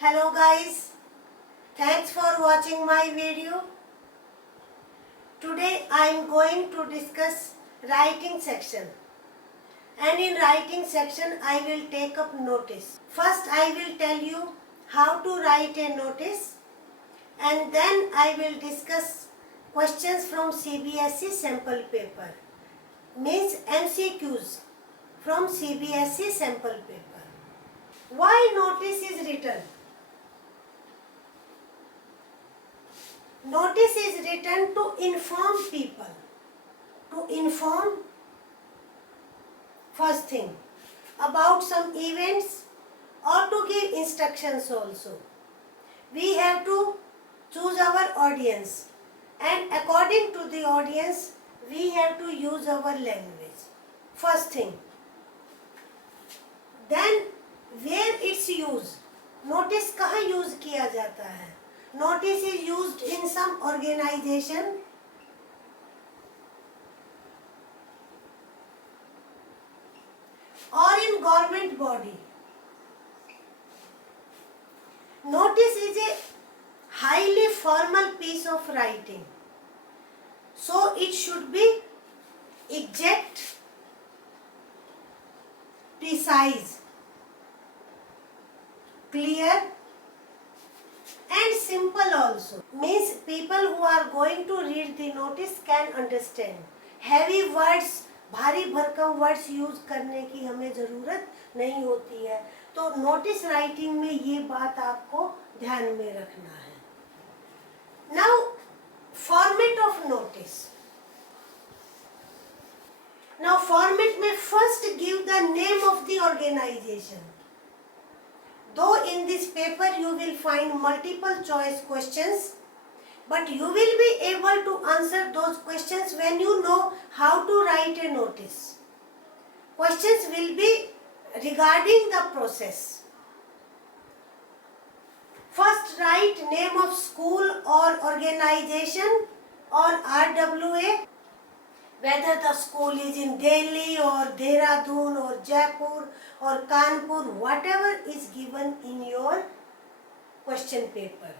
Hello guys, thanks for watching my video. Today I am going to discuss writing section, and in writing section I will take up notice. First I will tell you how to write a notice, and then I will discuss questions from CBSE sample paper, means MCQs from CBSE sample paper. Why notice is written? Notice is written to inform people, to inform first thing about some events or to give instructions also. We have to choose our audience, and according to the audience we have to use our language. First thing. Then where its use? Notice कहाँ use किया जाता है? Notice is used in some organization or in government body. Notice is a highly formal piece of writing, so it should be exact, precise, clear and simple also. Means people who are going to read the notice can understand. Heavy words, भारी भरकम words use करने की हमें ज़रूरत नहीं होती है, तो नोटिस राइटिंग में ये बात आपको ध्यान में रखना है. Now format of notice. Now format में first give the name of the organisation. Though in this paper you will find multiple choice questions, but you will be able to answer those questions when you know how to write a notice. Questions will be regarding the process. First write name of school or organization or RWA, whether the school is in Delhi or Dehradun or Jaipur or Kanpur, whatever is given in your question paper.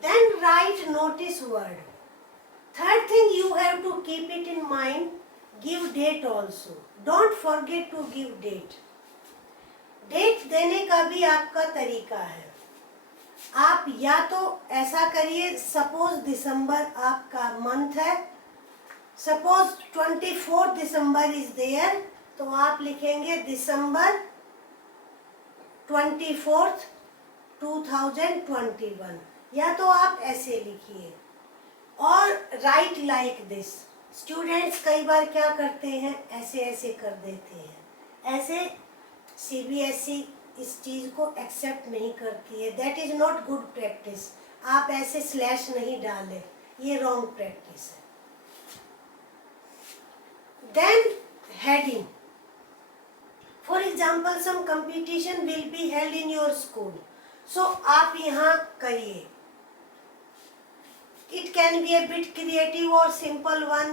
Then write notice word. Third thing, you have to keep it in mind, give date also. Don't forget to give date. Date देने का भी आपका तरीका है. आप या तो ऐसा करिए, सपोज दिसंबर आपका मंथ है, सपोज 24 दिसंबर इज देयर, तो आप लिखेंगे दिसंबर 24, 2021, या तो आप ऐसे लिखिए. और राइट लाइक दिस. स्टूडेंट्स कई बार क्या करते हैं, ऐसे ऐसे कर देते हैं. ऐसे सीबीएसई इस चीज़ को एक्सेप्ट नहीं करती है. That is not good practice. आप ऐसे स्लैश नहीं डालें, ये रॉन्ग प्रैक्टिस है. Then heading. For example, some competition will be held in your school. So आप यहाँ करिए. It can be a bit creative or simple one.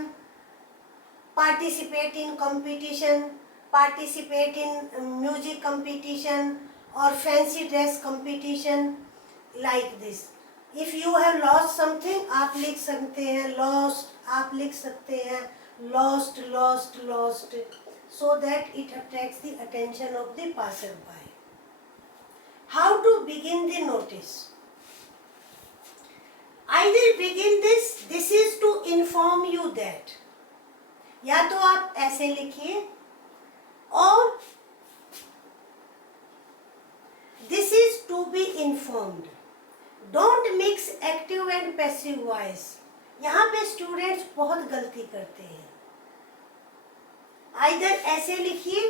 Participate in competition, participate in music competition or fancy dress competition, like this. If you have lost something, आप लिख सकते हैं lost, आप लिख सकते हैं lost, so that it attracts the attention of the passerby. How to begin the notice? Either begin this is to inform you that, या तो आप ऐसे लिखिए, और this is to be informed. Don't mix active and passive voice. यहाँ पे students बहुत गलती करते हैं. Either ऐसे लिखिए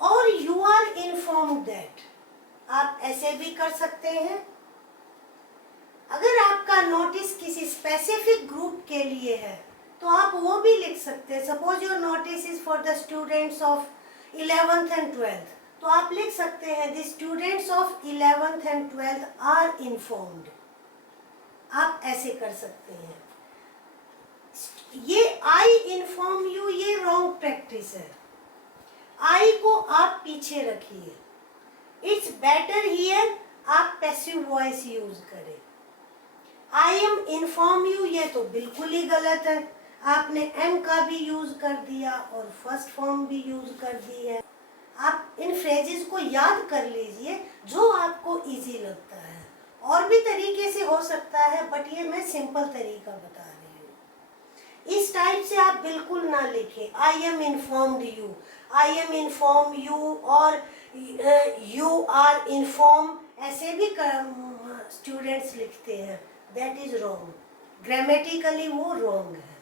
और you are informed that. आप ऐसे भी कर सकते हैं. अगर आपका नोटिस किसी स्पेसिफिक ग्रुप के लिए है तो आप वो भी लिख सकते हैं. Suppose your notice is for the students of 11th and 12th, तो आप लिख सकते हैं the students of 11th and 12th are informed. आप ऐसे कर सकते हैं. ये आई इन्फॉर्म यू, ये रॉन्ग प्रैक्टिस है. आई को आप पीछे रखिए. इट्स बेटर हियर आप पैसिव वॉइस यूज करें। आई एम इन्फॉर्म यू, ये तो बिल्कुल ही गलत है। आपने एम का भी यूज कर दिया और फर्स्ट फॉर्म भी यूज कर दी है। आप इन फ्रेजेस को याद कर लीजिए जो आपको इजी लगता है। और भी तरीके से हो सकता है, बट ये मैं सिंपल तरीका बता रही हूँ। इस टाइप से आप बिल्कुल ना लिखें I am informed you, I am inform you और यू आर इन्फॉर्म, ऐसे भी स्टूडेंट्स लिखते हैं। दैट इज रॉन्ग, ग्रामेटिकली वो रॉन्ग है।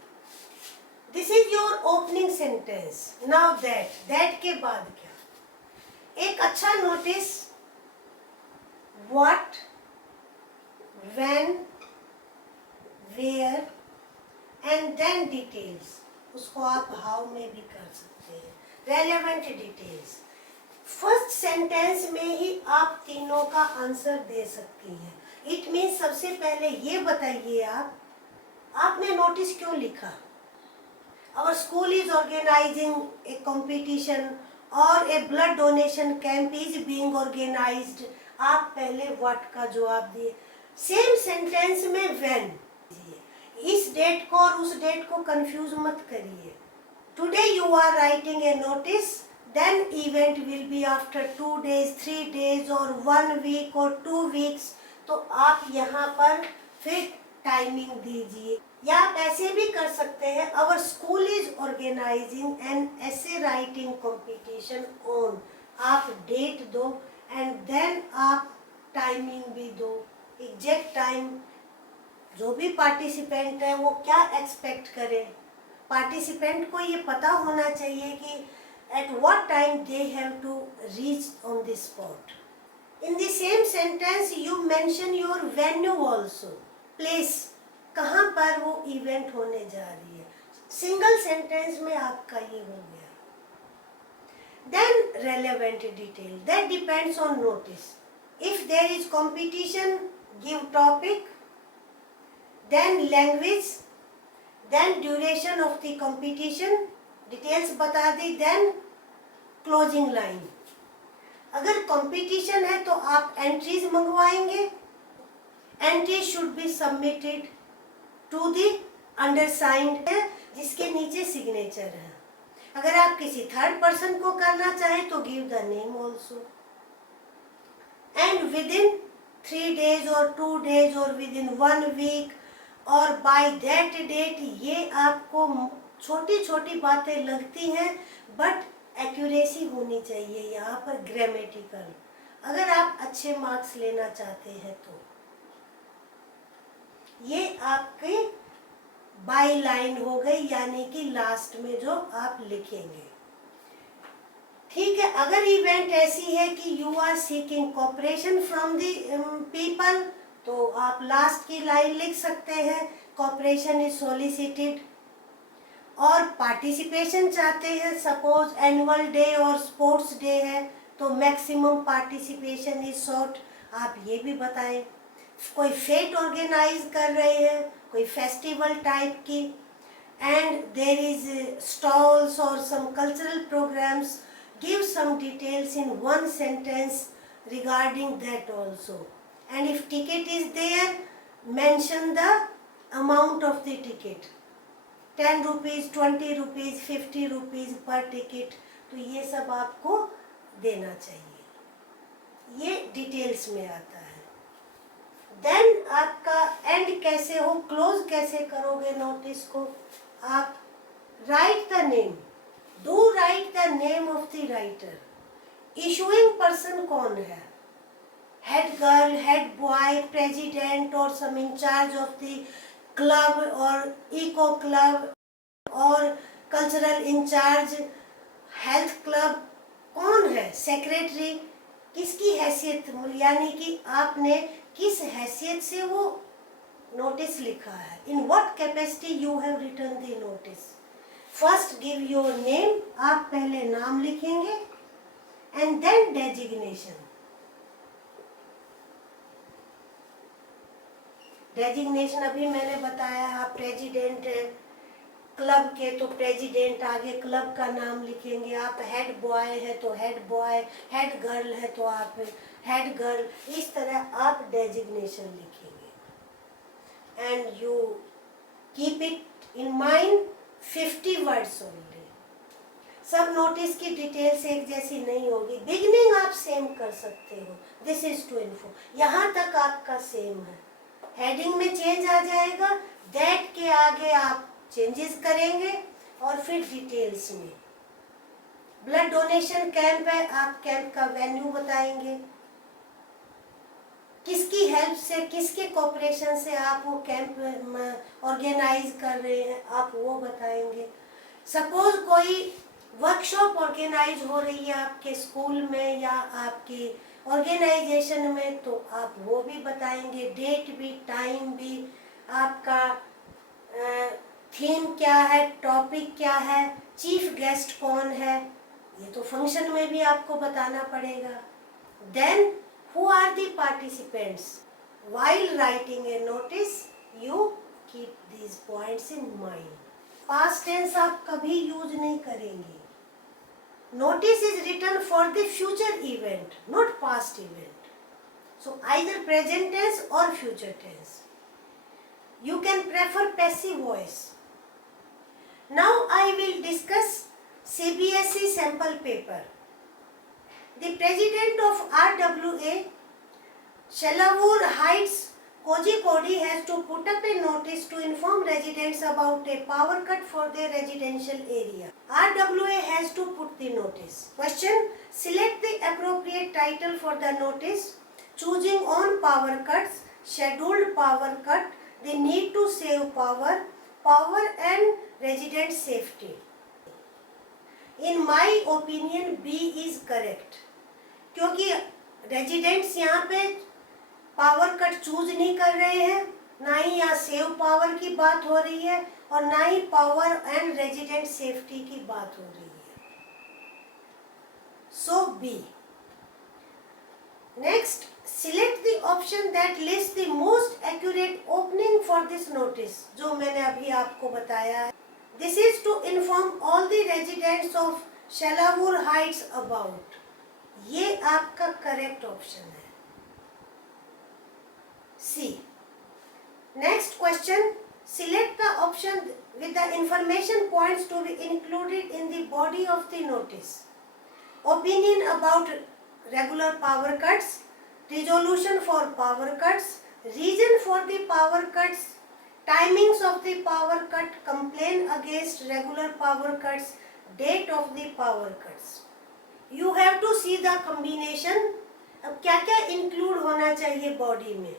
This is your opening sentence. Now that के बाद क्या, एक अच्छा notice, what, when, where and then details, उसको आप हाउ में भी कर सकते हैं। रेलेवेंट डिटेल्स, फर्स्ट सेंटेंस में ही आप तीनों का आंसर दे सकती हैं। इट मीन सबसे पहले ये बताइए आपने नोटिस क्यों लिखा। Our school is organizing a competition or a blood donation camp is being organized. आप पहले what का जवाब दिए। सेम सेंटेंस में when, इस डेट को और उस डेट को कंफ्यूज मत करिए। Today you are writing a notice, then event will be after 2 days, 3 days or 1 week or 2 weeks. तो आप यहाँ पर फिर टाइमिंग दीजिए, या आप ऐसे भी कर सकते हैं our school is organising an essay writing competition on, आप डेट दो एंड देन आप टाइमिंग भी दो, एग्जैक्ट टाइम। जो भी पार्टिसिपेंट है वो क्या एक्सपेक्ट करे, पार्टिसिपेंट को ये पता होना चाहिए कि at what time they have to reach on this spot. In the same sentence you mention your venue also, place, कहाँ पर वो इवेंट होने जा रही है। सिंगल सेंटेंस में आपका ये हो गया। Then relevant detail, that depends on notice. If there is competition give topic, then language, then duration of the competition, details बता दी, देन क्लोजिंग लाइन। अगर कंपटीशन है तो आप एंट्रीज मंगवाएंगे, entry should be submitted to the undersigned, जिसके नीचे signature है। अगर आप किसी थर्ड पर्सन को करना चाहें तो give the name also. And with in 3 days और 2 days और विद इन 1 week और बाय दैट डेट, ये आपको छोटी छोटी बातें लगती हैं बट एक्यूरेसी होनी चाहिए यहाँ पर ग्रामेटिकल, अगर आप अच्छे मार्क्स लेना चाहते हैं तो। ये आपके बाय लाइन हो गई, यानी कि लास्ट में जो आप लिखेंगे। ठीक है, अगर इवेंट ऐसी है कि you are seeking cooperation from the people, तो आप लास्ट की लाइन लिख सकते हैं, कोऑपरेशन इज सॉलिसिटेड। और पार्टिसिपेशन चाहते हैं, सपोज एनुअल डे और स्पोर्ट्स डे है तो मैक्सिमम पार्टिसिपेशन इज सॉट, आप ये भी बताएं। कोई फेट ऑर्गेनाइज कर रहे हैं, कोई फेस्टिवल टाइप की, एंड देयर इज स्टॉल्स और some cultural programmes, give some details in 1 sentence regarding that also. And if ticket is there, mention the amount of the ticket, 10 rupees, 20 rupees, 50 rupees per ticket, तो ये सब आपको देना चाहिए, ये details में आता है। देन आपका एंड कैसे हो, क्लोज कैसे करोगे नोटिस को, आप right the name, do right the name of the writer. Issuing person कौन है, head girl, head boy, president और सम इंचार्ज ऑफ द क्लब और इको क्लब और कल्चरल इंचार्ज, हेल्थ क्लब, कौन है, सेक्रेटरी, किसकी हैसियत, यानी कि आपने किस हैसियत से वो नोटिस लिखा है, in what capacity you have written the notice. First give your name, आप पहले नाम लिखेंगे, एंड देन डेजिग्नेशन। डेजिग्नेशन अभी मैंने बताया, आप प्रेसिडेंट है, क्लब के तो प्रेसिडेंट आगे क्लब का नाम लिखेंगे, आप हेड बॉय है तो हेड बॉय, हेड गर्ल है तो आप हेड गर्ल, इस तरह आप डेजिग्नेशन लिखेंगे। And you keep it in mind 50 words only. सब नोटिस की डिटेल्स एक जैसी नहीं होगी, बिगनिंग आप सेम कर सकते हो, दिस इज टू इन्फो, यहाँ तक आपका सेम है। हेडिंग में चेंज आ जाएगा, दैट के आगे आप चेंजेस करेंगे और फिर डिटेल्स में ब्लड डोनेशन कैंप है, आप कैंप का वेन्यू बताएंगे, किसकी हेल्प से, किसके कोऑपरेशन से आप वो कैंप ऑर्गेनाइज कर रहे हैं, आप वो बताएंगे। सपोज कोई वर्कशॉप ऑर्गेनाइज हो रही है आपके स्कूल में या आपकी ऑर्गेनाइजेशन में, तो आप वो भी बताएंगे, डेट भी, टाइम भी, आपका थीम क्या है, टॉपिक क्या है, चीफ गेस्ट कौन है, ये तो फंक्शन में भी आपको बताना पड़ेगा। Then who are the participants, while writing a notice you keep these points in mind. Past tense आप कभी यूज नहीं करेंगे। Notice is written for the future event, not past event, so either present tense और future tense. You can prefer passive voice. Now I will discuss CBSE sample paper. The president of RWA, Shelavur Heights, Kozhikode, has to put up a notice to inform residents about a power cut for their residential area. RWA has to put the notice. Question: select the appropriate title for the notice. Choosing on power cuts, scheduled power cut, the need to save power, power and resident safety. In my opinion, B is correct. क्योंकि residents यहाँ पे power cut choose नहीं कर रहे हैं, ना ही यहाँ save power की बात हो रही है और ना ही पावर एंड रेजिडेंट सेफ्टी की बात हो रही है, सो B. Next, select the option that lists the most accurate opening for this notice, जो मैंने अभी आपको बताया है। This is to inform all the residents of Shelavur Heights about. ये आपका correct option है, C. Next question, select the option with the information points to be included in the body of the notice. Opinion about regular power cuts, resolution for power cuts, reason for the power cuts, timings of the power cut, complaint against regular power cuts, date of the power cuts. You have to see the combination. अब क्या क्या include होना चाहिए body में?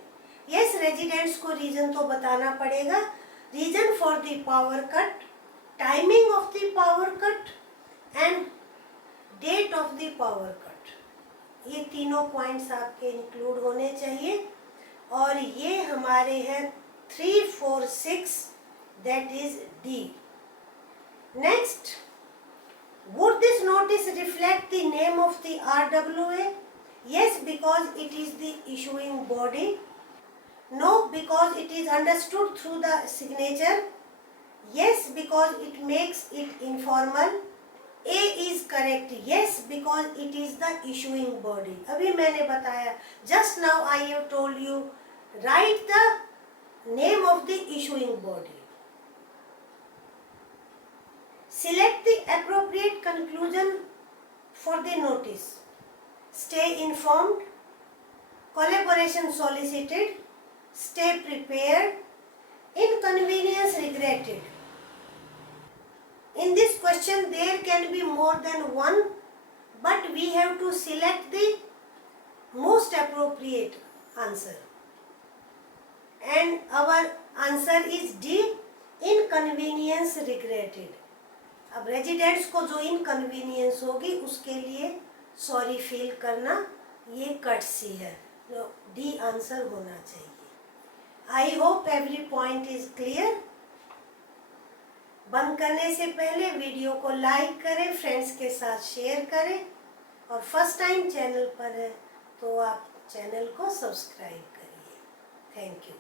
Yes, residents को reason तो बताना पड़ेगा, reason for the power cut, timing of the power cut and date of the power cut. ये तीनों पॉइंट्स आपके इंक्लूड होने चाहिए और ये हमारे हैं 3, 4, 6, that is D. Next, would this notice reflect the name of the RWA? Yes, because it is the issuing body. No, because it is understood through the signature. Yes, because it makes it informal. A is correct. Yes, because it is the issuing body. अभी मैंने बताया, just now I have told you, write the name of the issuing body. Select the appropriate conclusion for the notice. Stay informed, collaboration solicited, stay prepared, inconvenience regretted. In this question there can be more than one, but we have to select the most appropriate answer. And our answer is D, inconvenience regretted. अब residents को जो inconvenience होगी उसके लिए sorry feel करना, ये courtesy है, जो डी आंसर होना चाहिए। I hope every point is clear. बंद करने से पहले वीडियो को लाइक करें, फ्रेंड्स के साथ शेयर करें और फर्स्ट टाइम चैनल पर है तो आप चैनल को सब्सक्राइब करिए। Thank you.